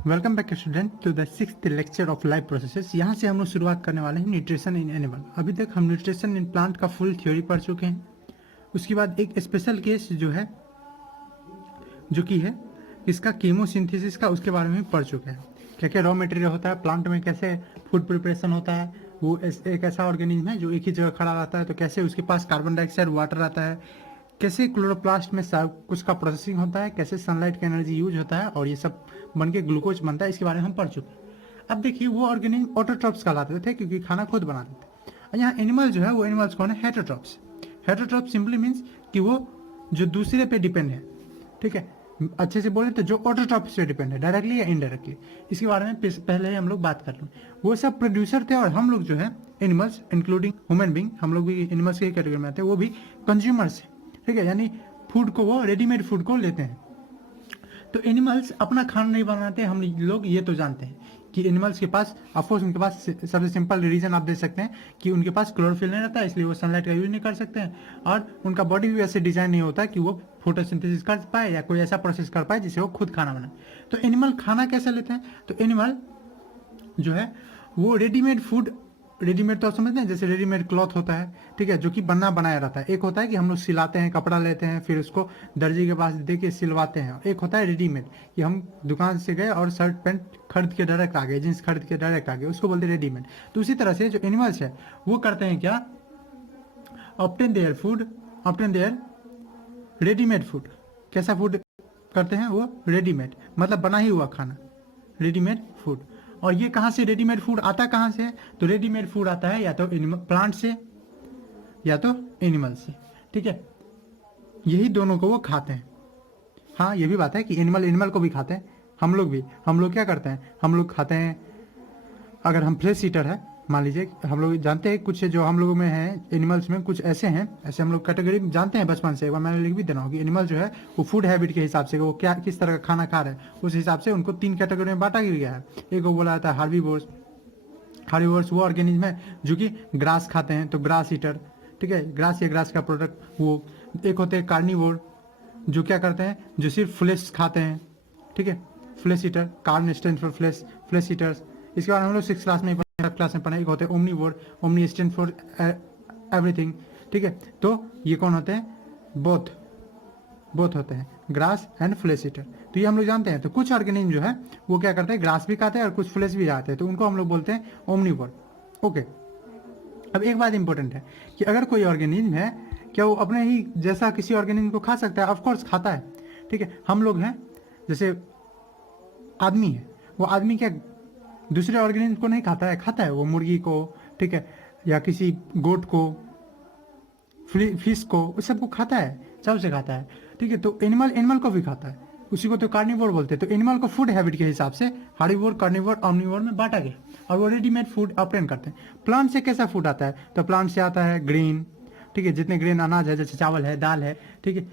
Welcome back student to the 6th lecture of life processes. यहाँ से हम लोग शुरुआत करने वाले हैं न्यूट्रिशन इन एनिमल। अभी तक हम न्यूट्रिशन इन प्लांट का फुल थ्योरी पढ़ चुके हैं। उसके बाद एक स्पेशल केस जो है जो कि है इसका कीमोसिंथेसिस का, उसके बारे में पढ़ चुके हैं। क्या क्या रॉ मटेरियल होता है प्लांट में, कैसे फूड प्रिपरेशन होता है, वो एक ऐसा ऑर्गेनिज्म है जो एक ही जगह खड़ा रहता है, तो कैसे उसके पास कार्बन डाइऑक्साइड वाटर आता है, कैसे क्लोरोप्लास्ट में सब कुछ का प्रोसेसिंग होता है, कैसे सनलाइट का एनर्जी यूज होता है और ये सब बन के ग्लूकोज बनता है, इसके बारे में हम पढ़ चुके हैं। अब देखिए वो ऑर्गेनिज्म ऑटोट्रॉप्स कहलाते थे क्योंकि खाना खुद बनाते थे। और यहाँ एनिमल जो है वो एनिमल्स कौन है? हेटेरोट्रॉप्स। हेटेरोट्रॉप्स सिंपली मीन्स कि वो जो दूसरे पे डिपेंड है, ठीक है, अच्छे से बोले तो जो ऑटोट्रॉप्स पे डिपेंड है, डायरेक्टली या इनडायरेक्टली। इसके बारे में पहले ही हम लोग बात कर लें। वो सब प्रोड्यूसर थे और हम लोग जो है एनिमल्स इंक्लूडिंग ह्यूमन बींग, हम लोग भी एनिमल्स के कैटेगरी में आते हैं, वो भी कंज्यूमर्स हैं, ठीक है, यानी फूड को वो रेडीमेड फूड को लेते हैं। तो एनिमल्स अपना खाना नहीं बनाते, हम लोग ये तो जानते हैं कि एनिमल्स के पास ऑफकोर्स उनके पास सबसे सिंपल रीजन आप दे सकते हैं कि उनके पास क्लोरोफिल नहीं रहता, इसलिए वो सनलाइट का यूज नहीं कर सकते हैं और उनका बॉडी भी वैसे डिजाइन नहीं होता कि वो फोटोसिंथेसिस कर पाए या कोई ऐसा प्रोसेस कर पाए जिससे वो खुद खाना बनाए। तो एनिमल खाना कैसे लेते हैं? तो एनिमल जो है वो रेडीमेड फूड, रेडीमेड तो आप समझते हैं जैसे रेडीमेड क्लॉथ होता है, ठीक है, जो कि बनना बनाया रहता है। एक होता है कि हम लोग सिलाते हैं, कपड़ा लेते हैं, फिर उसको दर्जी के पास दे के सिलवाते हैं। एक होता है रेडीमेड कि हम दुकान से गए और शर्ट पैंट खरीद के डायरेक्ट आ गए, जींस खरीद के डायरेक्ट आ गए, उसको बोलते हैं रेडीमेड। तो उसी तरह से जो एनिमल्स है वो करते हैं क्या? Obtain their food, obtain their readymade food. कैसा फूड करते हैं वो? रेडीमेड, मतलब बना ही हुआ खाना, रेडीमेड फूड। और ये कहाँ से रेडीमेड फूड आता कहाँ से है? तो रेडीमेड फूड आता है या तो प्लांट से या तो एनिमल से, ठीक है, यही दोनों को वो खाते हैं। हाँ ये भी बात है कि एनिमल एनिमल को भी खाते हैं, हम लोग क्या करते हैं? हम लोग खाते हैं, अगर हम फ्लेश ईटर है मान लीजिए, हम लोग जानते हैं कुछ जो हम लोगों में है एनिमल्स में कुछ ऐसे हैं, ऐसे हम लोग कैटेगरी जानते हैं बचपन से, एक बार मैंने लिख भी देना होगी। एनिमल जो है वो फूड हैबिट के हिसाब से वो क्या किस तरह का खाना खा रहे हैं उस हिसाब से उनको 3 कैटेगरी में बांटा गया है। एक को बोला जाता है हार्बीवोर्स। हार्बीवोर्स वो ऑर्गेनिज्म है जो कि ग्रास खाते हैं, तो ग्रास ईटर, ठीक है, ग्रास या ग्रास का प्रोडक्ट वो। एक होते हैं कार्निवोर जो क्या करते हैं? जो सिर्फ फ्लेश खाते हैं, ठीक है, flesh eater, carn stand for flesh, flesh eaters. इसके बाद हम लोग 6th क्लास में क्लास में पढ़े, एक होते हैं omnivore, omni stand for everything, ठीक है। तो ये कौन होते हैं? बोथ होते हैं, ग्रास एंड फ्लेश ईटर। तो ये हम लोग जानते हैं। तो कुछ ऑर्गेनिज्म जो है वो क्या करते हैं? ग्रास भी खाते हैं और कुछ फ्लेश भी खाते हैं, तो उनको हम लोग बोलते हैं ओमनीवोर। ओके, अब एक बात इंपॉर्टेंट है कि अगर कोई ऑर्गेनिज्म है क्या वो अपने ही जैसा किसी ऑर्गेनिज्म को खा सकता है? ऑफकोर्स खाता है, ठीक है। हम लोग हैं जैसे आदमी है, वो आदमी क्या दूसरे ऑर्गेनिज्म को नहीं खाता है? खाता है, वो मुर्गी को, ठीक है, या किसी गोट को, फिश को, उस सबको खाता है, सब से खाता है, ठीक है। तो एनिमल को भी खाता है, उसी को तो कार्निवोर बोलते हैं। तो एनिमल को फूड हैबिट के हिसाब से हार्बीवोर, कार्निवोर, ओमनीवोर में बांटा गया और वो रेडीमेड फूड ऑब्टेन करते हैं। प्लांट से कैसा फूड आता है? तो प्लांट से आता है ग्रेन, ठीक है, जितने ग्रेन अनाज है, जैसे चावल है, दाल है, ठीक है,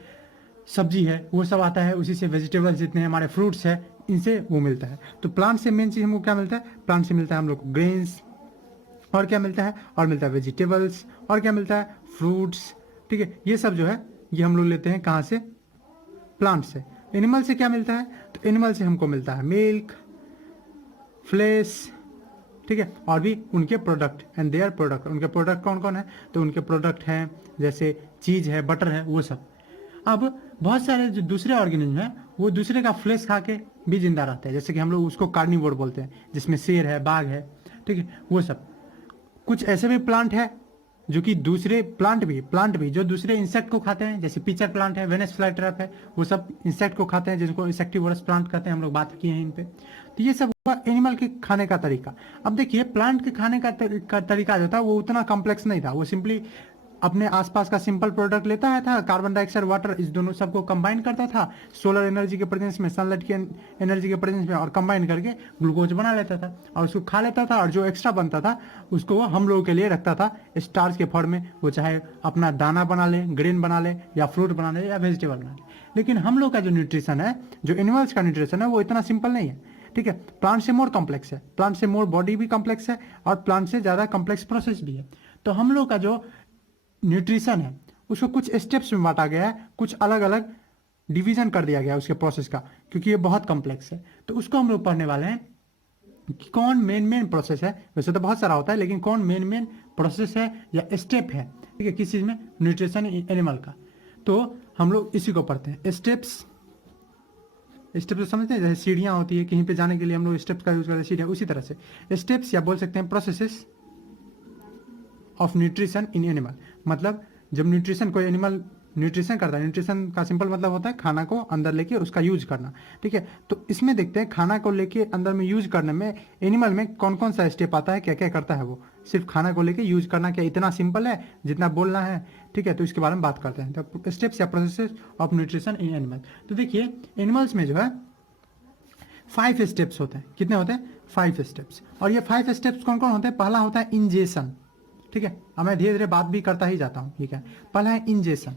सब्जी है, वो सब आता है उसी से। वेजिटेबल्स जितने हमारे फ्रूट्स है, इनसे वो मिलता है। तो प्लांट से मेन चीज हमको क्या मिलता है? प्लांट से मिलता है हम लोग को ग्रेन्स, और क्या मिलता है? और मिलता है वेजिटेबल्स, और क्या मिलता है? फ्रूट्स, ठीक है। ये सब जो है ये हम लोग लेते हैं कहाँ से? प्लांट से। एनिमल से क्या मिलता है? तो एनिमल से हमको मिलता है मिल्क, फ्लेश, ठीक है, और भी उनके प्रोडक्ट एंड देयर प्रोडक्ट। उनके प्रोडक्ट कौन कौन है? तो उनके प्रोडक्ट हैं जैसे चीज है, बटर है, वो सब। अब बहुत सारे जो दूसरे ऑर्गेनिज्म हैं वो दूसरे का फ्लेश खा के भी जिंदा रहते हैं, जैसे कि हम लोग उसको कार्निवोर बोलते हैं, जिसमें शेर है, बाघ है, ठीक है, वो सब। कुछ ऐसे भी प्लांट है जो कि दूसरे प्लांट भी जो दूसरे इंसेक्ट को खाते हैं, जैसे पीचर प्लांट है, वेनस फ्लाईट्रैप है, वो सब इंसेक्ट को खाते हैं, जिनको इंसेक्टिवोरस प्लांट कहते हैं, हम लोग बात किए हैं इन पे। तो ये सब हुआ एनिमल के खाने का तरीका। अब देखिए प्लांट के खाने का तरीका जो था वो उतना कॉम्प्लेक्स नहीं था, वो सिंपली अपने आसपास का सिंपल प्रोडक्ट लेता है था, कार्बन डाइऑक्साइड, वाटर, इस दोनों सबको कंबाइन करता था सोलर एनर्जी के प्रेजेंस में, सनलाइट की एनर्जी के प्रेजेंस में, और कंबाइन करके ग्लूकोज बना लेता था और उसको खा लेता था। और जो एक्स्ट्रा बनता था उसको वो हम लोगों के लिए रखता था स्टार्च के फॉर्म में, वो चाहे अपना दाना बना ले, ग्रेन बना ले, या फ्रूट बना ले, या वेजिटेबल बना ले। लेकिन हम लोग का जो न्यूट्रिशन है, जो एनिमल्स का न्यूट्रिशन है, वो इतना सिंपल नहीं है, ठीक है। प्लांट से मोर कॉम्प्लेक्स है, प्लांट से मोर बॉडी भी कॉम्प्लेक्स है, और प्लांट से ज़्यादा कॉम्प्लेक्स प्रोसेस भी है। तो हम लोग का जो न्यूट्रिशन है उसको कुछ स्टेप्स में बांटा गया है, कुछ अलग अलग डिवीजन कर दिया गया उसके प्रोसेस का, क्योंकि ये बहुत कॉम्प्लेक्स है। तो उसको हम लोग पढ़ने वाले हैं कि कौन मेन प्रोसेस है। वैसे तो बहुत सारा होता है, लेकिन कौन मेन प्रोसेस है या स्टेप है, ठीक है, किस चीज़ में, न्यूट्रिशन एनिमल का। तो हम लोग इसी को पढ़ते हैं। स्टेप्स तो समझते हैं, जैसे सीढ़ियाँ होती है, कहीं पे जाने के लिए हम लोग स्टेप्स का यूज करते हैं, सीढ़ियाँ, उसी तरह से स्टेप्स, या बोल सकते हैं processes of nutrition in animal. मतलब जब न्यूट्रिशन कोई एनिमल न्यूट्रिशन करता है, न्यूट्रिशन का सिंपल मतलब होता है खाना को अंदर लेके उसका यूज करना, ठीक है। तो इसमें देखते हैं खाना को लेके अंदर में यूज करने में एनिमल में कौन कौन सा स्टेप आता है, क्या क्या करता है वो। सिर्फ खाना को लेके यूज करना क्या इतना सिंपल है जितना बोलना है, ठीक है। तो इसके बारे में बात करते हैं। तो स्टेप्स या processes of nutrition in animal. तो देखिए एनिमल्स में जो है 5 स्टेप्स होते हैं। कितने होते हैं? 5 स्टेप्स। और ये 5 स्टेप्स कौन कौन होते हैं? पहला होता है इंजेशन, ठीक है। अब मैं धीरे धीरे बात भी करता ही जाता हूँ, ठीक है। पहला है इंजेशन,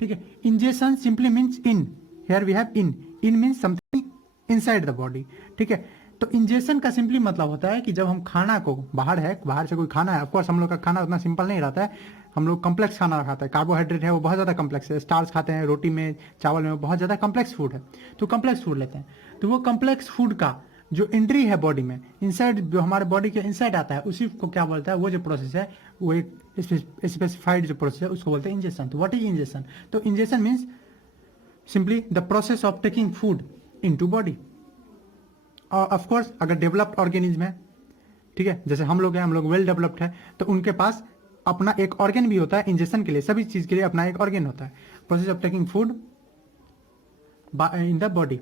ठीक है। Ingestion simply means in, here we have in means something inside the body, ठीक है। तो इंजेशन का सिंपली मतलब होता है कि जब हम खाना को बाहर से कोई खाना है, ऑफकोर्स हम लोग का खाना उतना सिंपल नहीं रहता है, हम लोग कम्प्लेक्स खाना खाते हैं। कार्बोहाइड्रेट है वो बहुत ज़्यादा कम्प्लेक्स है, स्टार्च खाते हैं रोटी में, चावल में, बहुत ज़्यादा कम्प्लेक्स फूड है। तो कम्प्लेक्स फूड लेते हैं, तो वो कम्प्लेक्स फूड का जो एंट्री है बॉडी में, इनसाइड, जो हमारे बॉडी के इनसाइड आता है, उसी को क्या बोलता है, वो जो प्रोसेस है वो एक स्पेसिफाइड जो प्रोसेस है उसको बोलते हैं इंजेशन। तो व्हाट इज इंजेशन? तो ingestion means simply the process of taking food into body. और ऑफ कोर्स अगर डेवलप्ड ऑर्गेनिज्म है, ठीक है, जैसे हम लोग हैं, हम लोग वेल डेवलप्ड है, तो उनके पास अपना एक ऑर्गन भी होता है इंजेक्शन के लिए, सभी चीज के लिए अपना एक ऑर्गन होता है। Process of taking food in the body,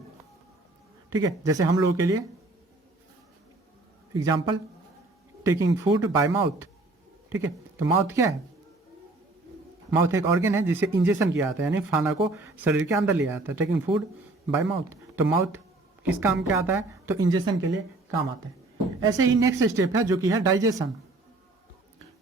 ठीक है। जैसे हम लोगों के लिए example, taking food by mouth, ठीक है। तो माउथ क्या है? माउथ एक ऑर्गन है जिसे इंजेक्शन किया जाता है, यानी खाना को शरीर के अंदर लिया जाता है। टेकिंग फूड बाय माउथ, तो माउथ किस काम के आता है? तो इंजेक्शन के लिए काम आता है। ऐसे ही नेक्स्ट स्टेप है जो कि है डाइजेशन।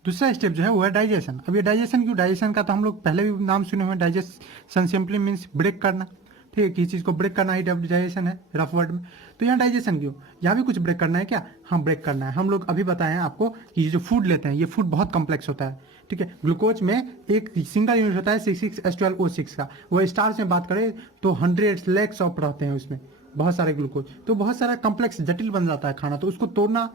दूसरा स्टेप जो है वो है डाइजेशन। अब ये डाइजेशन क्यों? डाइजेशन का तो हम लोग पहले भी नाम सुने हुए हैं। डाइजेशन सिंपली मीन्स ब्रेक करना, ठीक है, किसी चीज़ को ब्रेक करना ही डाइजेशन है रफ वर्ड में। तो यहाँ डाइजेशन क्यों? यहाँ भी कुछ ब्रेक करना है क्या? हाँ, ब्रेक करना है। हम लोग अभी बताए हैं आपको कि ये जो फूड लेते हैं ये फूड बहुत कॉम्प्लेक्स होता है, ठीक है। ग्लूकोज में एक सिंगल यूनिट होता है 6,6H12O6 का, वो स्टार्च में बात करें तो हंड्रेड्स लैक्स ऑफ रहते हैं उसमें, बहुत सारे ग्लूकोज। तो बहुत सारा कॉम्प्लेक्स जटिल बन जाता है खाना, तो उसको तोड़ना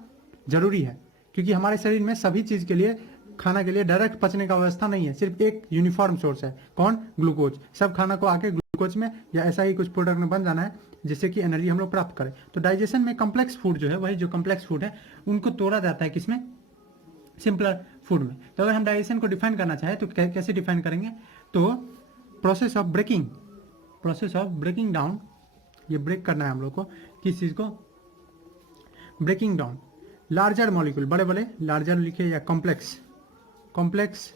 जरूरी है, क्योंकि हमारे शरीर में सभी चीज़ के लिए, खाना के लिए डायरेक्ट पचने का व्यवस्था नहीं है, सिर्फ एक यूनिफॉर्म सोर्स है। कौन? ग्लूकोज। सब खाना को आके ग्लूकोज में या ऐसा ही कुछ प्रोडक्ट में बन जाना है जिससे कि एनर्जी हम लोग प्राप्त करें। तो डाइजेशन में कम्प्लेक्स फूड जो है, वही जो कम्प्लेक्स फूड है उनको तोड़ा जाता है किसमें? सिंपलर फूड में। तो अगर हम डाइजेशन को डिफाइन करना चाहें तो कैसे डिफाइन करेंगे? तो प्रोसेस ऑफ ब्रेकिंग डाउन, ये ब्रेक करना है हम लोग को, किस चीज़ को? ब्रेकिंग डाउन लार्जर मॉलिक्यूल, बड़े बड़े, लार्जर लिखे या कॉम्प्लेक्स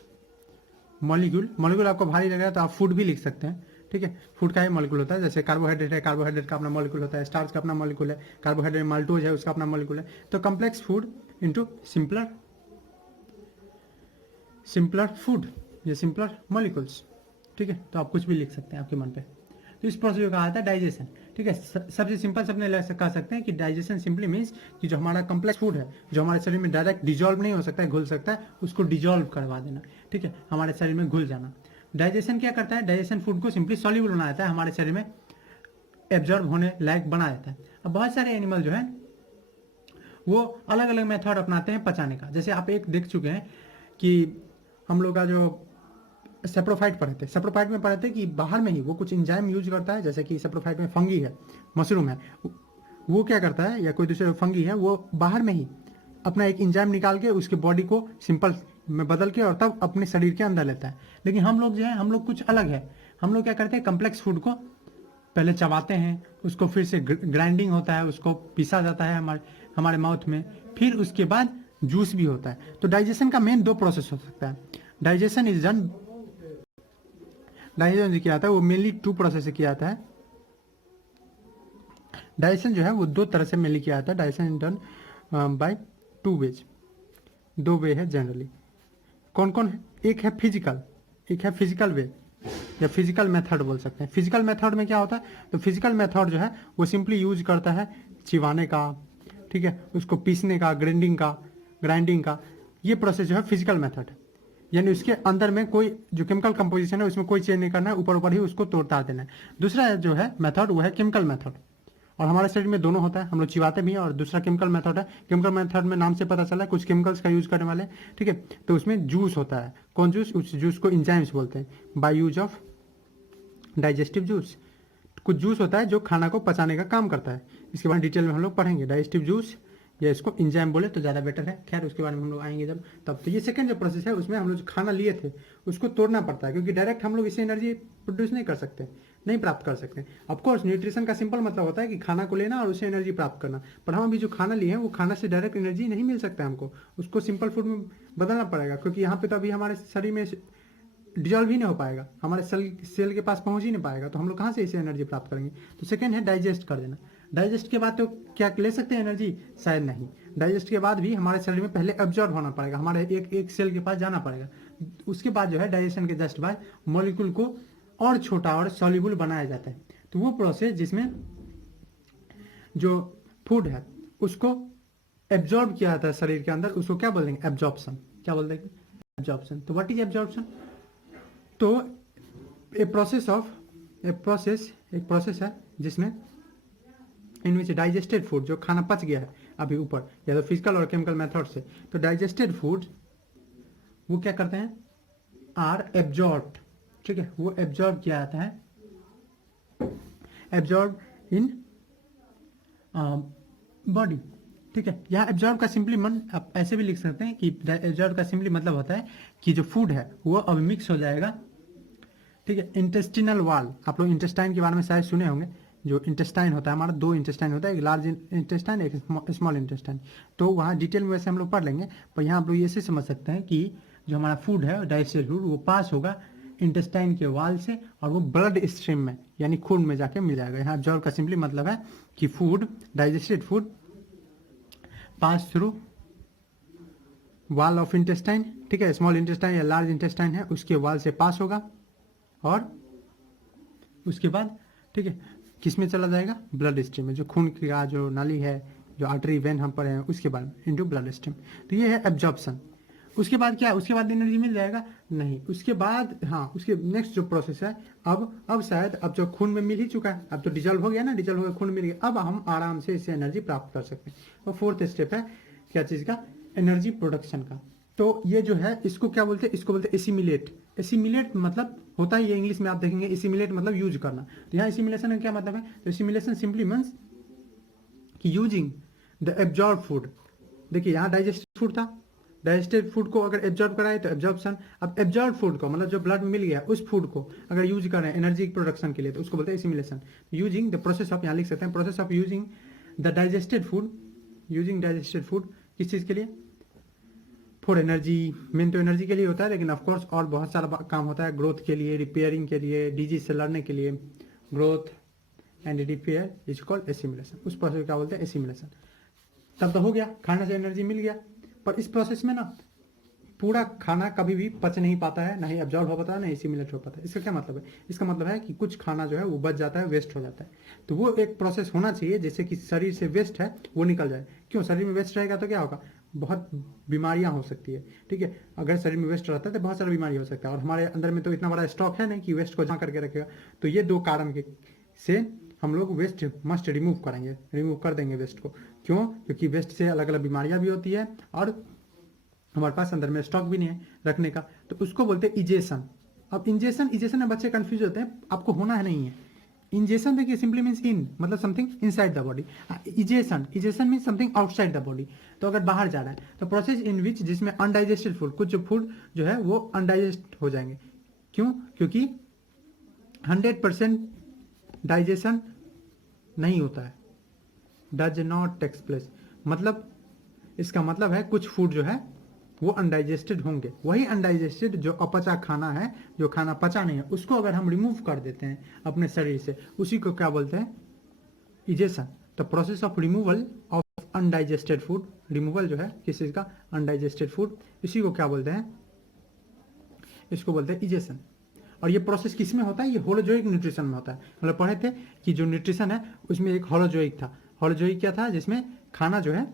मॉलिक्यूल आपको भारी लग रहा है तो आप फूड भी लिख सकते हैं, ठीक है। फूड का ही मॉलिक्यूल होता है, जैसे कार्बोहाइड्रेट है, कार्बोहाइड्रेट का अपना मॉलिक्यूल होता है, स्टार्च का अपना मॉलिक्यूल है, कार्बोहाइड्रेट माल्टोज है उसका अपना मॉलिक्यूल है। तो complex food into simpler food या सिंपलर मॉलिक्यूल्स, ठीक है। तो आप कुछ भी लिख सकते हैं आपके मन पे। तो इस प्रोसेस को कहा जाता है डाइजेशन, ठीक है। सबसे सिंपल सबने कह सकते हैं कि डाइजेशन सिंपली मीन्स कि जो हमारा कम्प्लेक्स फूड है, जो हमारे शरीर में डायरेक्ट डिजॉल्व नहीं हो सकता है, घुल सकता है, उसको डिजॉल्व करवा देना, ठीक है, हमारे शरीर में घुल जाना। डाइजेशन क्या करता है? डाइजेशन फूड को सिंपली सॉल्यूबल बना देता है, हमारे शरीर में एब्जॉर्ब होने लायक बना देता है। अब बहुत सारे एनिमल जो है वो अलग अलग मेथड अपनाते हैं पचाने का। जैसे आप एक देख चुके हैं कि हम लोग का जो सेप्रोफाइट पढ़े थे, सेप्रोफाइट में पढ़े थे कि बाहर में ही वो कुछ इंजाइम यूज करता है। जैसे कि सेप्रोफाइट में फंगी है, मशरूम है, वो क्या करता है, या कोई दूसरे फंगी है, वो बाहर में ही अपना एक इंजाइम निकाल के उसके बॉडी को सिंपल में बदल के और तब अपने शरीर के अंदर लेता है। लेकिन हम लोग जो है, हम लोग कुछ अलग है। हम लोग क्या करते हैं? कम्प्लेक्स फूड को पहले चबाते हैं, उसको फिर से ग्राइंडिंग होता है, उसको पीसा जाता है हमारे माउथ में, फिर उसके बाद जूस भी होता है। तो डाइजेशन का मेन 2 प्रोसेस हो सकता है। डाइजेशन किया जाता है वो मेनली 2 प्रोसेस से किया जाता है। डाइजेशन जो है वो 2 तरह से मेनली किया जाता है। डाइजेशन डन बाय 2 वेज, 2 वे है जनरली। कौन कौन है? एक है फिजिकल वे या फिजिकल मेथड बोल सकते हैं। फिजिकल मेथड में क्या होता है? तो फिजिकल मेथड जो है वो सिंपली यूज करता है चिबाने का, ठीक है, उसको पीसने का, ग्राइंडिंग का, ये प्रोसेस जो है फिजिकल मेथड। यानी उसके अंदर में कोई जो केमिकल कंपोजिशन है उसमें कोई चेंज नहीं करना है, ऊपर ऊपर ही उसको तोड़ ताड़ देना है। दूसरा जो है मेथड वो है केमिकल मेथड, और हमारे शरीर में दोनों होता है, हम लोग चिबाते भी हैं, और दूसरा केमिकल मेथड है। केमिकल मेथड में नाम से पता चला है कुछ केमिकल्स का यूज करने वाले, ठीक है। तो उसमें जूस होता है, कौन जूस? उस जूस को इंजाइम्स बोलते हैं, bye use of digestive juice. कुछ जूस होता है जो खाना को पचाने का काम करता है, इसके बारे में डिटेल में हम लोग पढ़ेंगे। डाइजेस्टिव जूस या इसको इंजाइम बोले तो ज़्यादा बेटर है, खैर उसके बारे में हम लोग आएंगे जब तब। तो ये सेकंड जो प्रोसेस है उसमें हम लोग जो खाना लिए थे उसको तोड़ना पड़ता है, क्योंकि डायरेक्ट हम लोग इससे एनर्जी प्रोड्यूस नहीं कर सकते, नहीं प्राप्त कर सकते। ऑफकोर्स न्यूट्रिशन का सिंपल मतलब होता है कि खाना को लेना और उससे एनर्जी प्राप्त करना, पर हम अभी जो खाना लिए हैं वो खाना से डायरेक्ट एनर्जी नहीं मिल सकता है हमको, उसको सिंपल फूड में बदलना पड़ेगा, क्योंकि यहाँ पे तो अभी हमारे शरीर में डिजॉल्व ही नहीं हो पाएगा, हमारे सेल के पास पहुंच ही नहीं पाएगा, तो हम लोग कहाँ से इसे एनर्जी प्राप्त करेंगे। तो सेकंड है डाइजेस्ट कर देना। डाइजेस्ट के बाद तो क्या ले सकते हैं एनर्जी? शायद नहीं। डाइजेस्ट के बाद भी हमारे शरीर में पहले एब्जॉर्ब होना पड़ेगा, हमारे एक एक सेल के पास जाना पड़ेगा। उसके बाद जो है डाइजेशन के जस्ट बाद मॉलिक्यूल को और छोटा और सॉल्युबल बनाया जाता है। तो वो प्रोसेस जिसमें जो फूड है उसको एब्जॉर्ब किया जाता है शरीर के अंदर, उसको क्या बोल देंगे? एब्जॉर्प्शन। क्या बोल देंगे? एब्जॉर्प्शन। तो व्हाट इज एब्जॉर्प्शन? तो एक प्रोसेस है जिसमें इन विच डाइजेस्टेड फूड, जो खाना पच गया है अभी ऊपर, या तो फिजिकल और केमिकल मेथड से, तो डाइजेस्टेड फूड वो क्या करते हैं? आर एब्जॉर्ब, ठीक है, वो एब्जॉर्ब किया जाता है, एब्जॉर्ब इन बॉडी, ठीक है। यहाँ एब्जॉर्ब का सिंपली मन आप ऐसे भी लिख सकते हैं कि एब्जॉर्ब का सिंपली मतलब होता है कि जो फूड है वो अब मिक्स हो जाएगा, ठीक है। इंटेस्टिनल वाल, आप लोग इंटेस्टाइन के बारे में शायद सुने होंगे। जो इंटेस्टाइन होता है हमारा, दो इंटेस्टाइन होता है, एक लार्ज इंटेस्टाइन एक स्मॉल इंटेस्टाइन। तो वहाँ डिटेल में वैसे हम लोग पढ़ लेंगे, पर यहाँ आप लोग ये से समझ सकते हैं कि जो हमारा फूड है डाइजेस्टेड फूड वो पास होगा इंटेस्टाइन के वाल से, और वो ब्लड स्ट्रीम में यानी खून में जाके मिल जाएगा। यहाँ एब्जॉर्ब का सिंपली मतलब है कि food, digested food pass through wall of intestine, ठीक है। स्मॉल इंटेस्टाइन या लार्ज इंटेस्टाइन है उसके वाल से पास होगा, और उसके बाद, ठीक है, किस में चला जाएगा? ब्लड स्ट्रीम में, जो खून का जो नाली है, जो आर्टरी वेन हम पढ़े हैं उसके बाद इनटू ब्लड स्ट्रीम। तो ये है एब्जॉर्प्शन। उसके बाद क्या? उसके बाद एनर्जी मिल जाएगा? नहीं। उसके बाद हाँ, उसके नेक्स्ट जो प्रोसेस है, अब शायद अब जो खून में मिल ही चुका है, अब तो डिजॉल्व हो गया ना, डिजॉल्व हो गया, खून मिल गया, अब हम आराम से इससे एनर्जी प्राप्त कर सकते हैं। और फोर्थ स्टेप है क्या चीज़ का? एनर्जी प्रोडक्शन का। तो ये जो है इसको क्या बोलते हैं? इसको बोलते हैं एसिमिलेट। एसिमिलेट मतलब होता है, ये इंग्लिश में आप देखेंगे, एसिमिलेट मतलब यूज करना। तो यहाँ एसिमिलेशन का क्या मतलब है? तो एसिमिलेशन सिंपली मीन्स कि यूजिंग द एब्जॉर्ब फूड। देखिए यहाँ डाइजेस्टेड फूड था, डाइजेस्टेड फूड को अगर एब्जॉर्ब कराए तो एब्जॉर्प्शन। अब एब्जॉर्ब फूड को मतलब जो ब्लड में मिल गया उस फूड को अगर यूज कर रहे हैं एनर्जी प्रोडक्शन के लिए तो उसको बोलते हैं assimilation. Using the process of, यहाँ लिख सकते हैं process of using the digested food, using digested food किस चीज़ के लिए? For energy. मेन तो एनर्जी के लिए होता है, लेकिन ऑफकोर्स और बहुत सारा काम होता है, ग्रोथ के लिए, रिपेयरिंग के लिए, डिजीज से लड़ने के लिए। Growth and repair is called assimilation. उस प्रोसेस क्या बोलते हैं? एसिमिलेशन। तब तो हो गया, खाने से एनर्जी मिल गया, पर इस प्रोसेस में ना पूरा खाना कभी भी पच नहीं पाता है, ना ही एब्जॉर्ब हो पाता है, ना एसिमिलेट हो पाता है। इसका क्या मतलब है? इसका मतलब है कि कुछ खाना जो है वो बच जाता है, वेस्ट हो जाता है। तो वो एक प्रोसेस होना चाहिए जैसे कि शरीर से वेस्ट है वो निकल जाए। क्यों? शरीर में वेस्ट रहेगा तो क्या होगा? बहुत बीमारियां हो सकती है, ठीक है। अगर शरीर में वेस्ट रहता है तो बहुत सारी बीमारी हो सकता है, और हमारे अंदर में तो इतना बड़ा स्टॉक है नहीं कि वेस्ट को जमा करके रखेगा। तो ये दो कारण के से हम लोग वेस्ट मस्ट रिमूव करेंगे, रिमूव कर देंगे वेस्ट को। क्यों? क्योंकि वेस्ट से अलग अलग बीमारियां भी होती है, और हमारे पास अंदर में स्टॉक भी नहीं है रखने का, तो उसको बोलते हैं इजेशन। अब इजेशन में बच्चे कंफ्यूज होते हैं, आपको होना है नहीं है। इंजेशन देखिए सिंपली मीन्स इन, मतलब something inside the body. Egestion means something outside the body, तो अगर बाहर जा रहा है तो प्रोसेस इन विच, जिसमें अनडाइजेस्टेड फूड, कुछ जो फूड जो है वो अनडाइजेस्ट हो जाएंगे। क्यों? क्योंकि 100% डाइजेशन नहीं होता है, डज नॉट टेक्स प्लेस। मतलब इसका मतलब है कुछ फूड जो है वो अनडाइजेस्टेड होंगे। वही अनडाइजेस्टेड जो अपचा खाना है, जो खाना पचा नहीं है, उसको अगर हम रिमूव कर देते हैं अपने शरीर से, उसी को क्या बोलते हैं? Egestion. The process of removal of undigested food, removal जो है किस चीज़ का? अनडाइजेस्टेड फूड, इसी को क्या बोलते हैं? इसको बोलते हैं इजेशन। और ये प्रोसेस किस में होता है? ये होलोजोइक न्यूट्रिशन में होता है। मतलब पढ़े थे कि जो न्यूट्रिशन है उसमें एक होलोजोइक था। होलोजोइक क्या था? जिसमें खाना जो है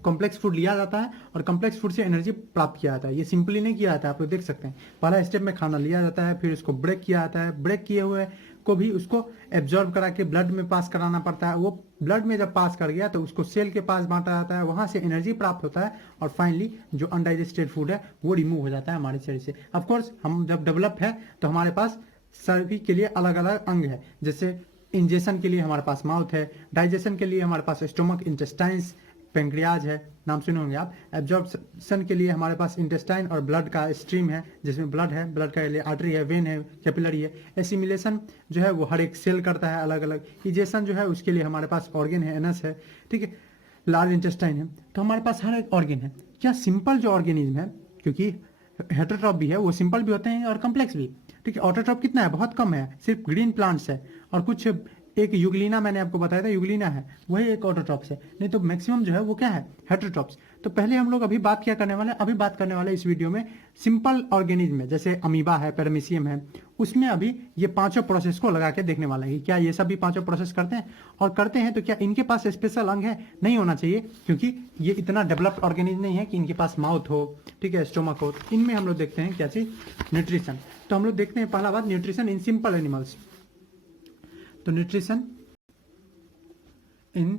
कॉम्प्लेक्स फूड लिया जाता है और कॉम्प्लेक्स फूड से एनर्जी प्राप्त किया जाता है। ये सिंपली नहीं किया जाता है, आप लोग देख सकते हैं। पहला स्टेप में खाना लिया जाता है, फिर उसको ब्रेक किया जाता है, ब्रेक किए हुए को भी उसको एब्जॉर्ब करा के ब्लड में पास कराना पड़ता है। वो ब्लड में जब पास कर गया तो उसको सेल के पास बांटा जाता है, वहां से एनर्जी प्राप्त होता है और फाइनली जो अनडाइजेस्टेड फूड है वो रिमूव हो जाता है हमारे शरीर से। ऑफकोर्स हम जब डेवलप है तो हमारे पास सभी के लिए अलग अलग अंग है। जैसे इंजेशन के लिए हमारे पास माउथ है, डाइजेशन के लिए हमारे पास स्टोमक, इंटेस्टाइन्स, पेंक्रियाज है, नाम सुने होंगे आप। एब्जॉर्प्शन के लिए हमारे पास इंटेस्टाइन और ब्लड का स्ट्रीम है, जिसमें ब्लड है, ब्लड का लिए आर्टरी है, वेन है, कैपिलरी है। एसिमिलेशन जो है वो हर एक सेल करता है अलग अलग। इजेशन जो है उसके लिए हमारे पास ऑर्गेन है, एनस है, ठीक है, लार्ज इंटेस्टाइन है। तो हमारे पास हर एक ऑर्गेन है। क्या सिंपल जो ऑर्गेनिज्म है, क्योंकि हेटरोट्रॉप भी है, वो सिंपल भी होते हैं और कम्प्लेक्स भी, ठीक है। ऑटोट्रॉप कितना है, बहुत कम है, सिर्फ ग्रीन प्लांट्स है और कुछ एक यूग्लिना मैंने आपको बताया था, यूग्लिना है, वही एक ऑटोट्रॉप्स है। नहीं तो मैक्सिमम जो है वो क्या है, हेटरोट्रॉप्स। तो पहले हम लोग अभी बात क्या करने वाले हैं, अभी बात करने वाले इस वीडियो में सिंपल ऑर्गेनिज्म में, जैसे अमीबा है, पैरामीशियम है, उसमें अभी ये पांचों प्रोसेस को लगा के देखने वाले हैं। क्या ये सब भी पांचों प्रोसेस करते हैं, और करते हैं तो क्या इनके पास स्पेशल अंग है, नहीं होना चाहिए, क्योंकि ये इतना डेवलप्ड ऑर्गेनिज्म नहीं है कि इनके पास माउथ हो, ठीक है, स्टोमक हो। इनमें हम लोग देखते हैं क्या चीज, न्यूट्रिशन। तो हम लोग देखते हैं पहला बात, न्यूट्रिशन इन सिंपल एनिमल्स। तो न्यूट्रिशन इन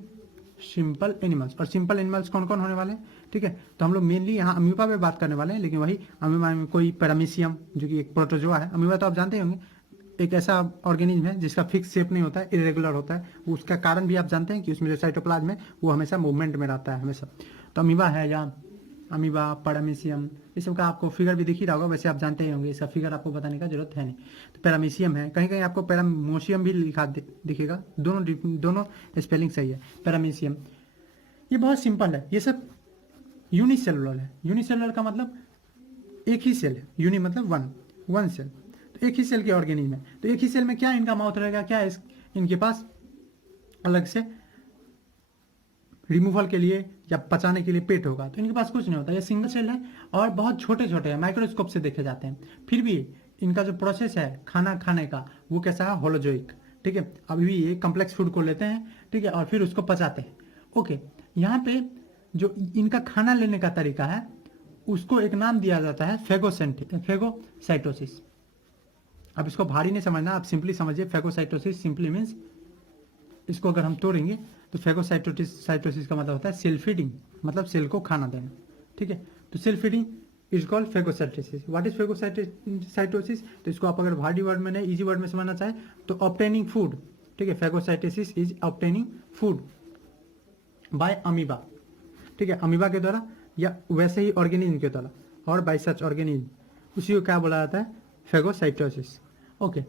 सिंपल एनिमल्स, और सिंपल एनिमल्स कौन कौन होने वाले हैं, ठीक है। तो हम लोग मेनली यहाँ अमीबा पे बात करने वाले हैं, लेकिन वही अमीबा में कोई पैरामीशियम जो कि एक प्रोटोजोआ है। अमीबा तो आप जानते ही होंगे, एक ऐसा ऑर्गेनिज्म है जिसका फिक्स शेप नहीं होता है, इरेगुलर होता है। उसका कारण भी आप जानते हैं कि उसमें जो साइटोप्लाज्म है वो हमेशा मूवमेंट में रहता है हमेशा। तो अमीबा है या अमीबा, पैरामीशियम, इस सब का आपको फिगर भी दिख ही रहा होगा, वैसे आप जानते ही होंगे, इसका फिगर आपको बताने का जरूरत है नहीं। तो पैरामीशियम है, कहीं कहीं आपको पैरामोशियम भी लिखा दिखेगा, दोनों स्पेलिंग सही है। पैरामीशियम ये बहुत सिंपल है, ये सब यूनिसेलुलर है। यूनिसेलुलर का मतलब एक ही सेल है, यूनि मतलब वन सेल, तो एक ही सेल के ऑर्गेनिज्म है। तो एक ही सेल में क्या इनका माउथ रहेगा, क्या इनके पास अलग से रिमूवल के लिए या पचाने के लिए पेट होगा, तो इनके पास कुछ नहीं होता। ये सिंगल सेल है और बहुत छोटे छोटे हैं, माइक्रोस्कोप से देखे जाते हैं। फिर भी इनका जो प्रोसेस है खाना खाने का वो कैसा है, होलोजोइक, ठीक है। अभी भी ये कम्प्लेक्स फूड को लेते हैं, ठीक है, और फिर उसको पचाते हैं। ओके, यहाँ पे जो इनका खाना लेने का तरीका है उसको एक नाम दिया जाता है फेगोसाइटोसिस। अब इसको भारी नहीं समझना, आप सिंपली समझिए, फेगोसाइटोसिस सिंपली मीन्स, इसको अगर हम तोड़ेंगे तो फेगोसाइटोसिस का मतलब होता है सेल फीडिंग, मतलब सेल को खाना देना, ठीक है। तो cell feeding is called phagocytosis. What is phagocytosis, तो इसको आप अगर भारी वर्ड में नहीं इजी वर्ड में समझना चाहे तो ऑब्टेनिंग फूड, ठीक है। Phagocytosis is obtaining food by amoeba, ठीक है, अमीबा के द्वारा या वैसे ही ऑर्गेनिज्म के द्वारा, और बाय सच ऑर्गेनिज्म, उसी को क्या बोला जाता है, फेगोसाइटोसिस। ओके,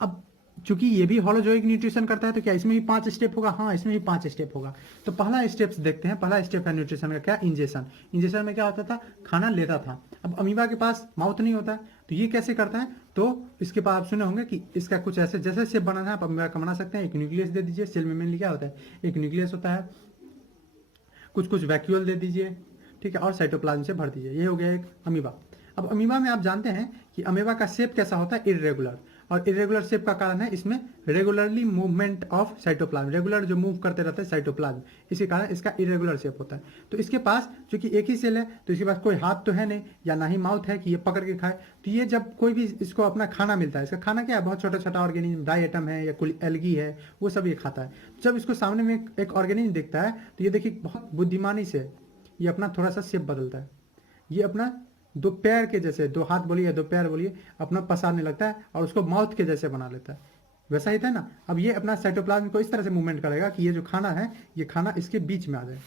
अब चूंकि ये भी होलोजोइक न्यूट्रिशन करता है तो क्या इसमें भी 5 स्टेप होगा, हाँ इसमें भी 5 स्टेप होगा। तो पहला स्टेप्स देखते हैं, पहला स्टेप है न्यूट्रिशन का क्या, इंजेशन। इंजेशन में क्या होता था, खाना लेता था। अब अमीबा के पास माउथ नहीं होता तो ये कैसे करता है, तो इसके पास आप सुने होंगे कि इसका कुछ ऐसे जैसे शेप बनाना है आप अमीबा का बना सकते हैं। एक न्यूक्लियस दे दीजिए, सेल में मेनली क्या होता है, एक न्यूक्लियस होता है, कुछ वैक्यूल दे दीजिए, ठीक है, और साइटोप्लाज्म से भर दीजिए, ये हो गया एक अमीबा। अब अमीबा में आप जानते हैं कि अमीबा का शेप कैसा होता है, इरेगुलर, और इरेगुलर शेप का कारण है इसमें regularly movement of cytoplasm, regular जो मूव करते रहते हैं साइटोप्लाज्म, इसी कारण इसका इरेगुलर शेप होता है। तो इसके पास चूंकि एक ही सेल है तो इसके पास कोई हाथ तो है नहीं या ना ही माउथ है कि ये पकड़ के खाए। तो ये जब कोई भी इसको अपना खाना मिलता है, इसका खाना क्या है, बहुत छोटा छोटा ऑर्गेनिज्म, डाइएटम है या कोई एल्गी है, वो सब ये खाता है। जब इसको सामने में एक ऑर्गेनिज्म दिखता है तो ये देखिए बहुत बुद्धिमानी से ये अपना थोड़ा सा शेप बदलता है, ये अपना 2 पैर के जैसे, 2 हाथ बोलिए 2 पैर बोलिए, अपना पसारने लगता है और उसको माउथ के जैसे बना लेता है, वैसा ही था ना। अब ये अपना साइटोप्लाज्म को इस तरह से मूवमेंट करेगा कि ये जो खाना है ये खाना इसके बीच में आ जाए,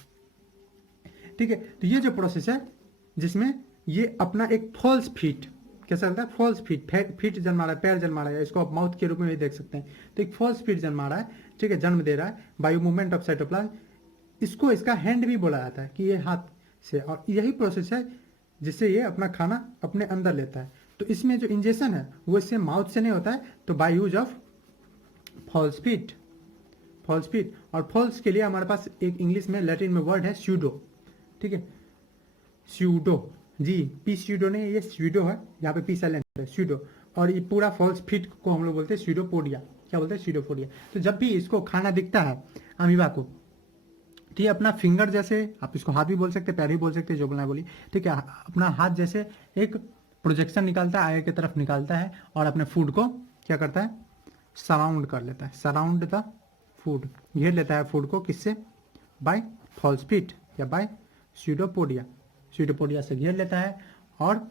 ठीक है। तो ये जो प्रोसेस है जिसमें ये अपना एक फॉल्स फीट, कैसा लगता है, फॉल्स फीट जन्मा रहा है, पैर जन्मा रहा है, इसको आप माउथ के रूप में भी देख सकते हैं। तो एक फॉल्स फीट जन्मा रहा है, ठीक है, जन्म दे रहा है बाय मूवमेंट ऑफ साइटोप्लाज्म। इसको इसका हैंड भी बोला जाता है कि ये हाथ से, और यही प्रोसेस है जिससे ये अपना खाना अपने अंदर लेता है। तो इसमें जो इंजेक्शन है वो इससे माउथ से नहीं होता है, तो by use of false feet. और फॉल्स के लिए हमारे पास एक इंग्लिश में लैटिन में वर्ड है स्यूडो, ठीक है, स्यूडो, जी पी स्यूडो नहीं, ये स्यूडो है, यहाँ पे पी साइलेंट है, स्यूडो। और ये पूरा फॉल्स फीट को हम लोग बोलते हैं स्यूडोपोडिया, क्या बोलते हैं, स्यूडोपोडिया। तो जब भी इसको खाना दिखता है अमीबा को, तो ये अपना फिंगर जैसे, आप इसको हाथ भी बोल सकते हैं, पैर भी बोल सकते हैं, जो बोलना है बोलिए, ठीक है। अपना हाथ जैसे एक प्रोजेक्शन निकालता है, आगे की तरफ निकालता है और अपने फूड को क्या करता है, सराउंड कर लेता है, सराउंड द फूड, घेर लेता है फूड को, किससे, बाय फॉल्स फीट या बाय स्यूडोपोडिया, स्यूडोपोडिया से घेर लेता है और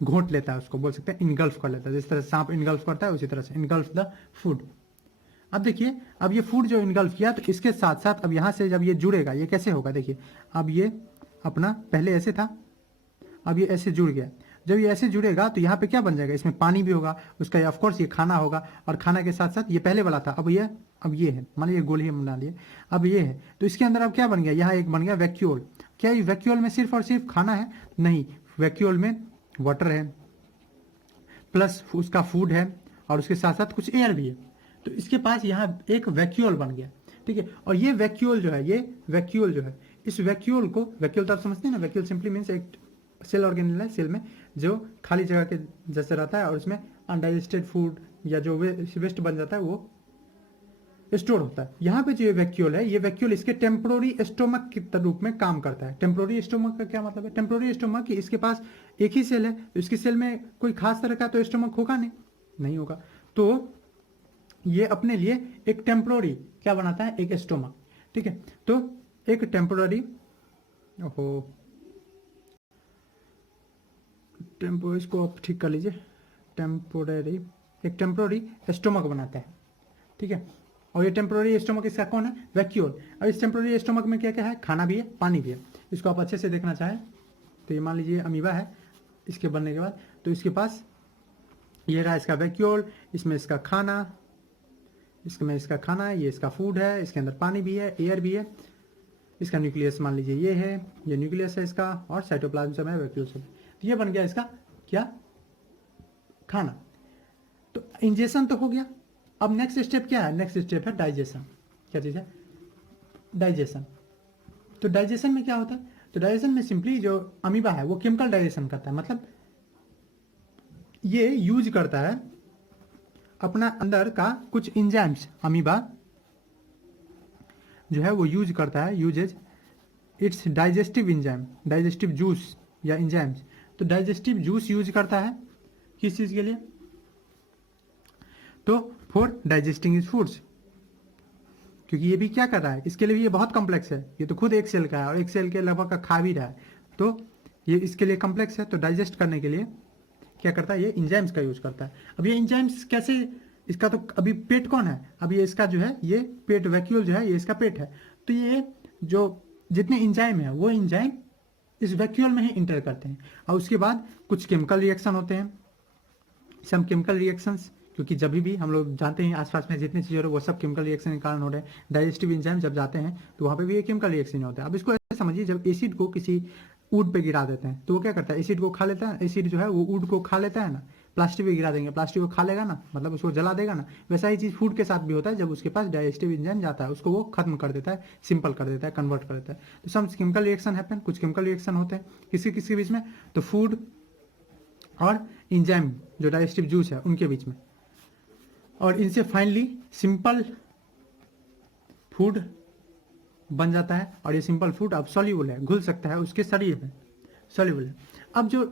घोंट लेता है, उसको बोल सकते हैं इनगल्फ कर लेता है, जिस तरह से सांप इनगल्फ करता है उसी तरह से इनगल्फ द फूड। अब देखिए, अब ये फूड जो इनगल्फ किया, तो इसके साथ साथ अब यहाँ से जब ये जुड़ेगा, ये कैसे होगा, देखिए अब ये अपना पहले ऐसे था, अब ये ऐसे जुड़ गया, जब ये ऐसे जुड़ेगा तो यहाँ पे क्या बन जाएगा, इसमें पानी भी होगा, उसका ऑफ कोर्स ये खाना होगा, और खाना के साथ साथ ये पहले वाला था, अब ये है, मान लीजिए गोली हम बना लिए, अब ये है, तो इसके अंदर अब क्या बन गया, यहाँ एक बन गया वैक्यूल। क्या ये वैक्यूल में सिर्फ और सिर्फ खाना है, नहीं, वैक्यूल में वाटर है प्लस उसका फूड है और उसके साथ साथ कुछ एयर भी है, तो इसके पास यहाँ एक वैक्यूल बन गया, ठीक है। और ये वैक्यूल जो है, ये वैक्यूल जो है, इस वैक्यूल को, वैक्यूल तो आप समझते हैं ना, वैक्यूल सिंपली मीन्स एक सेल ऑर्गेनेल है, सेल में जो खाली जगह के जैसे रहता है और उसमें अनडाइजेस्टेड फूड या जो वेस्ट बन जाता है वो स्टोर होता है। यहाँ पे जो ये वैक्यूल है, ये वैक्यूल इसके टेम्पोररी स्टोमक के रूप में काम करता है। टेम्पोररी स्टोमक का क्या मतलब है, टेम्पोररी स्टोमक कि इसके पास एक ही सेल है, तो इसके सेल में कोई खास तरह का तो स्टोमक होगा नहीं होगा, तो ये अपने लिए एक टेम्पोररी क्या बनाता है, एक स्टोमक, ठीक है। तो एक टेम्पोररी, इसको आप ठीक कर लीजिए, टेम्पोररी, एक टेम्पोररी स्टोमक बनाता है, ठीक है। और ये टेम्पोररी स्टोमक इसका कौन है, वैक्यूल। अब इस टेम्पोररी स्टोमक में क्या क्या है, खाना भी है, पानी भी है। इसको आप अच्छे से देखना चाहें तो ये मान लीजिए अमीबा है, इसके बनने के बाद तो इसके पास ये रहा इसका वैक्यूल, इसमें इसका खाना, इसमें इसका खाना है, ये इसका फूड है, इसके अंदर पानी भी है, एयर भी है, इसका न्यूक्लियस मान लीजिए ये है, ये न्यूक्लियस है इसका, और साइटोप्लाज्म सब है, वैक्यूल सब है। तो ये बन गया इसका क्या, खाना। तो इंजेक्शन तो हो गया, अब नेक्स्ट स्टेप क्या है, नेक्स्ट स्टेप है डाइजेशन। क्या चीज़ है, डाइजेशन। तो डाइजेशन में क्या होता है, तो डाइजेशन में सिंपली जो अमीबा है वो केमिकल डाइजेशन करता है, मतलब ये यूज करता है अपना अंदर का कुछ इंजाइम्स, अमीबा जो है वो यूज करता है, usage it's digestive enzyme, digestive juice या इंजाइम्स। तो डाइजेस्टिव जूस यूज करता है किस चीज़ के लिए, तो फॉर डाइजेस्टिंग इज फूड्स, क्योंकि ये भी क्या कर रहा है, इसके लिए भी ये बहुत कॉम्प्लेक्स है, ये तो खुद एक सेल का है और एक सेल के लगभग का खा भी रहा है, तो ये इसके लिए कॉम्प्लेक्स है। तो डाइजेस्ट करने के लिए क्या करता है, ये इंजाइम्स का यूज करता है। अब ये इंजाइम्स कैसे, इसका तो अभी पेट कौन है, अब ये इसका जो है, ये पेट वैक्यूल जो है ये इसका पेट है, तो ये जो जितने इंजाइम है वो इंजाइम इस वैक्यूल में ही इंटर करते हैं, और उसके बाद कुछ केमिकल रिएक्शन होते हैं, सम केमिकल रिएक्शंस, क्योंकि जब भी हम लोग जानते हैं आसपास में जितनी चीज़ें हो रही है वो सब केमिकल रिएक्शन के कारण हो रहे हैं। डाइजेस्टिव एंजाइम जब जाते हैं तो वहाँ पे भी ये केमिकल रिएक्शन होता है। अब इसको ऐसे समझिए, जब एसिड को किसी वुड पे गिरा देते हैं तो वो क्या करता है, एसिड को खा लेता है, एसिड जो है वो वुड को खा लेता है ना, प्लास्टिक पे गिरा देंगे, प्लास्टिक को खा लेगा ना, मतलब उसको जला देगा ना, वैसा ही चीज़ फूड के साथ भी होता है, जब उसके पास डाइजेस्टिव एंजाइम जाता है उसको वो खत्म कर देता है, सिंपल कर देता है, कन्वर्ट कर देता है। तो सम केमिकल रिएक्शन हैपन, कुछ केमिकल रिएक्शन होते हैं किसी किसी के बीच में, तो फूड और इंजाइम जो डाइजेस्टिव जूस है उनके बीच में, और इनसे फाइनली सिंपल फूड बन जाता है। और ये सिंपल फूड अब सॉल्यूबल है, घुल सकता है उसके शरीर में, सॉल्यूबल है। अब जो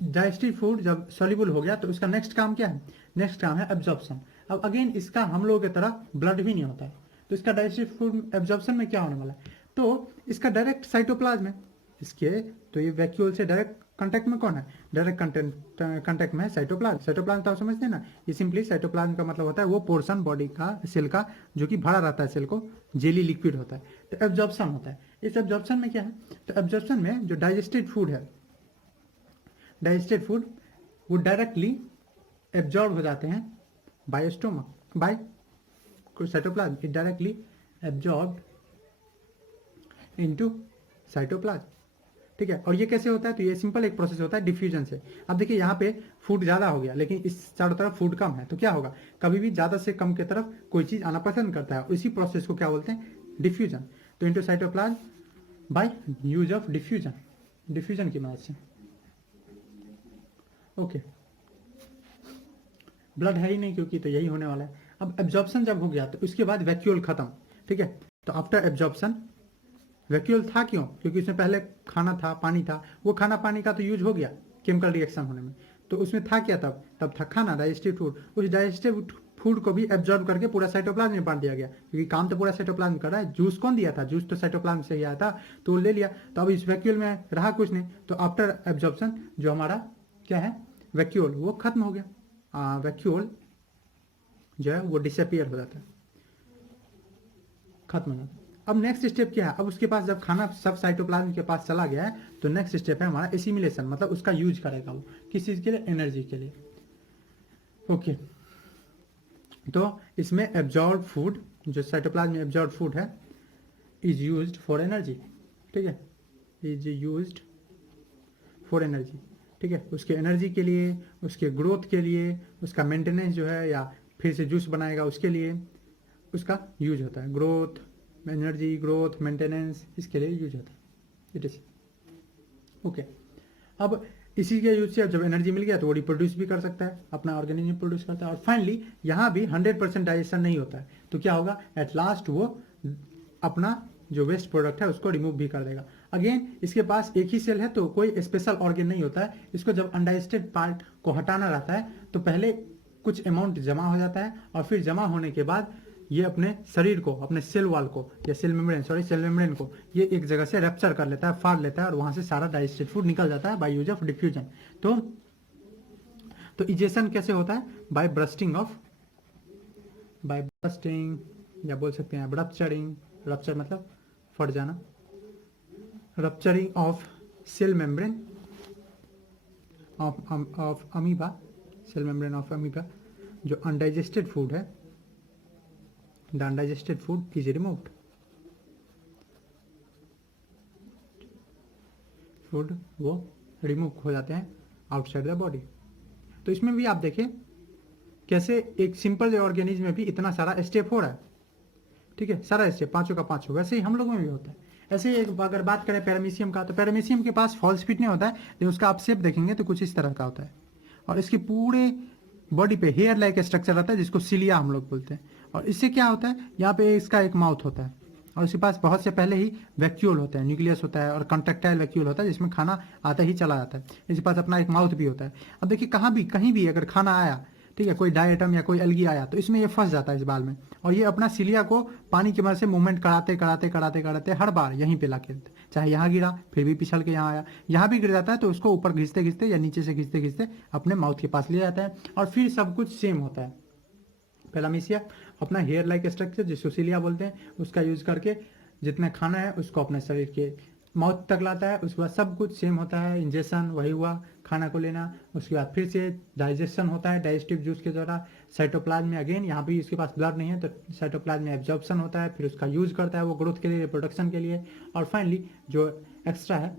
डाइजेस्टिव फूड जब सॉल्यूबल हो गया तो उसका नेक्स्ट काम क्या है, नेक्स्ट काम है एब्जॉर्प्शन। अब अगेन इसका हम लोगों की तरह ब्लड भी नहीं होता है, तो इसका डाइजेस्टिव फूड एब्जॉर्प्शन में क्या होने वाला है, तो इसका डायरेक्ट साइटोप्लाज्म है इसके, तो ये वैक्यूल से डायरेक्ट कांटेक्ट में कौन है, डायरेक्ट कांटेक्ट में है साइटोप्लाज्म। साइटोप्लाज्म तो आप समझते हैं ना, ये सिंपली साइटोप्लाज्म का मतलब होता है वो पोर्शन बॉडी का सेल का जो कि भरा रहता है, सेल को जेली लिक्विड होता है। तो एब्जॉर्प्शन होता है, इस एब्जॉर्प्शन में क्या है, तो एब्जॉर्प्शन में जो डाइजेस्टेड फूड है, डाइजेस्टेड फूड वो डायरेक्टली एब्जॉर्ब हो जाते हैं by stomach, by cytoplasm, it directly absorb into cytoplasm, ठीक है। और ये कैसे होता है, तो ये सिंपल एक प्रोसेस होता है डिफ्यूजन से। अब देखिए यहाँ पे फूड ज़्यादा हो गया लेकिन इस चारों तरफ फूड कम है, तो क्या होगा, कभी भी ज़्यादा से कम की तरफ कोई चीज़ आना पसंद करता है, और इसी प्रोसेस को क्या बोलते हैं, डिफ्यूजन। तो into cytoplasm bye use of diffusion, diffusion की मदद से। ओके, ब्लड है ही नहीं क्योंकि, तो यही होने वाला है। अब एब्जॉर्प्शन जब हो गया तो उसके बाद वैक्यूल खत्म, ठीक है। तो आफ्टर एब्जॉर्प्शन वैक्यूल था क्यों? क्योंकि उसमें पहले खाना था, पानी था, वो खाना पानी का तो यूज हो गया केमिकल रिएक्शन होने में, तो उसमें था क्या तब था खाना, डाइजेस्टिव फूड। उस डाइजेस्टिव फूड को भी एब्जॉर्ब करके पूरा साइटोप्लाज्म में बांट दिया गया, क्योंकि काम तो पूरा साइटोप्लाज्म कर रहा है। जूस कौन दिया था? जूस तो साइटोप्लाज्म से ही आया था, तो वो ले लिया। तो अब इस वैक्यूल में रहा कुछ नहीं, तो आफ्टर एब्जॉर्प्शन जो हमारा क्या है वैक्यूल, वो खत्म हो गया। वैक्यूल जो है वो डिसअपियर हो जाता है, खत्म हो जाता है। अब नेक्स्ट स्टेप क्या है? अब उसके पास जब खाना सब साइटोप्लाज्म के पास चला गया है, तो नेक्स्ट स्टेप है हमारा एसिमिलेशन, मतलब उसका यूज करेगा वो किस चीज़ के लिए? एनर्जी के लिए। ओके, तो इसमें एब्जॉर्ब फूड, जो साइटोप्लाज्म में एब्जॉर्ब फूड है, इज यूज्ड फॉर एनर्जी, ठीक है, इज यूज्ड फॉर एनर्जी, ठीक है, उसके एनर्जी के लिए, उसके ग्रोथ के लिए, उसका मेंटेनेंस जो है, या फिर से जूस बनाएगा उसके लिए उसका यूज होता है। ग्रोथ, एनर्जी, ग्रोथ, मेंटेनेंस, इसके लिए यूज होता है। It is okay. अब इसी के यूज से अब जब एनर्जी मिल गया तो वो रिप्रोड्यूस भी कर सकता है, अपना ऑर्गेनिज्म प्रोड्यूस करता है। और फाइनली यहाँ भी 100% डाइजेशन नहीं होता है, तो क्या होगा? एट लास्ट वो अपना जो वेस्ट प्रोडक्ट है उसको रिमूव भी कर देगा। अगेन इसके पास एक ही सेल है, तो कोई स्पेशल ऑर्गन नहीं होता है। इसको जब अनडाइजेस्टेड पार्ट को हटाना रहता है, तो पहले कुछ अमाउंट जमा हो जाता है, और फिर जमा होने के बाद ये अपने शरीर को, अपने सेल वॉल को, या सेल मेम्ब्रेन को ये एक जगह से रैप्चर कर लेता है, फाड़ लेता है, और वहां से सारा डाइजेस्टेड फूड निकल जाता है बाय यूज ऑफ डिफ्यूजन। तो इजेशन कैसे होता है? बाय ब्रस्टिंग, या बोल सकते हैं रप्चरिंग। रप्चर मतलब फट जाना। Rupturing of cell membrane of amoeba, cell membrane of amoeba. जो अनडाइजेस्टेड फूड है, the undigested food is removed, food वो रिमूव हो जाते हैं आउटसाइड द बॉडी। तो इसमें भी आप देखें कैसे एक सिंपल ऑर्गेनिज्म में भी इतना सारा स्टेप हो रहा है, ठीक है, सारा स्टेप पांचों का पांचों। वैसे ही हम लोगों में भी होता है। ऐसे ही अगर बात करें पैरामीशियम का, तो पैरामीशियम के पास फॉल्स फिट नहीं होता है, लेकिन उसका आप शेप देखेंगे तो कुछ इस तरह का होता है, और इसके पूरे बॉडी पे हेयर लाइक स्ट्रक्चर रहता है, जिसको सिलिया हम लोग बोलते हैं। और इससे क्या होता है, यहाँ पे इसका एक माउथ होता है, और उसके पास बहुत से पहले ही वैक्यूल होता है, न्यूक्लियस होता है, और कंट्रेक्टाइल वैक्यूल होता है, जिसमें खाना आता ही चला जाता है। इसके पास अपना एक माउथ भी होता है। अब देखिए कहीं भी अगर खाना आया, ठीक है, कोई डायटम या कोई एल्गी आया, तो इसमें ये फंस जाता है इस बाल में, और ये अपना सिलिया को पानी की मदद से मूवमेंट कराते हर बार यहीं पे लाके, चाहे यहाँ गिरा फिर भी पिछल के यहाँ आया, यहाँ भी गिर जाता है तो उसको ऊपर घिसते या नीचे से घिसते अपने माउथ के पास ले जाता है, और फिर सब कुछ सेम होता है। पैरामीशिया अपना हेयर लाइक स्ट्रक्चर, जिसको सिलिया बोलते हैं, उसका यूज करके जितना खाना है उसको अपने शरीर के माउथ तक लाता है। उसके बाद सब कुछ सेम होता है, इंजेक्शन वही हुआ, खाना को लेना, उसके बाद फिर से डाइजेशन होता है डाइजेस्टिव जूस के द्वारा साइटोप्लाज्म में। अगेन यहाँ भी इसके पास ब्लड नहीं है, तो साइटोप्लाज्म में एब्जॉर्प्शन होता है, फिर उसका यूज करता है वो ग्रोथ के लिए, रिप्रोडक्शन के लिए, और फाइनली जो एक्स्ट्रा है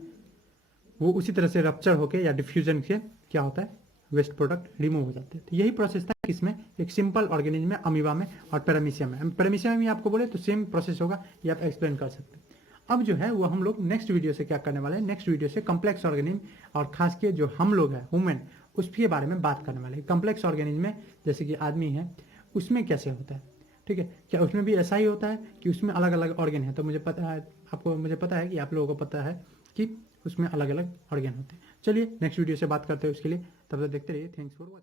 वो उसी तरह से रप्चर होकर या डिफ्यूजन से क्या होता है, वेस्ट प्रोडक्ट रिमूव हो जाते हैं। तो यही प्रोसेस था इसमें, एक सिंपल ऑर्गेनिज्म में, अमीबा में और पैरामीशियम में। पैरामीशियम में भी आपको बोले तो सेम प्रोसेस होगा, ये आप एक्सप्लेन कर सकते हैं। अब जो है वो हम लोग नेक्स्ट वीडियो से क्या करने वाले हैं, नेक्स्ट वीडियो से कम्प्लेक्स ऑर्गेनिज्म, और खास के जो हम लोग हैं ह्यूमन, उसके बारे में बात करने वाले हैं। कम्प्लेक्स ऑर्गेनिज्म में जैसे कि आदमी है, उसमें कैसे होता है, ठीक है, क्या उसमें भी ऐसा ही होता है कि उसमें अलग अलग ऑर्गन है? तो मुझे पता है कि आप लोगों को पता है कि उसमें अलग अलग ऑर्गन होते हैं। चलिए नेक्स्ट वीडियो से बात करते हैं उसके लिए, तब तक देखते रहिए। Thanks for watching.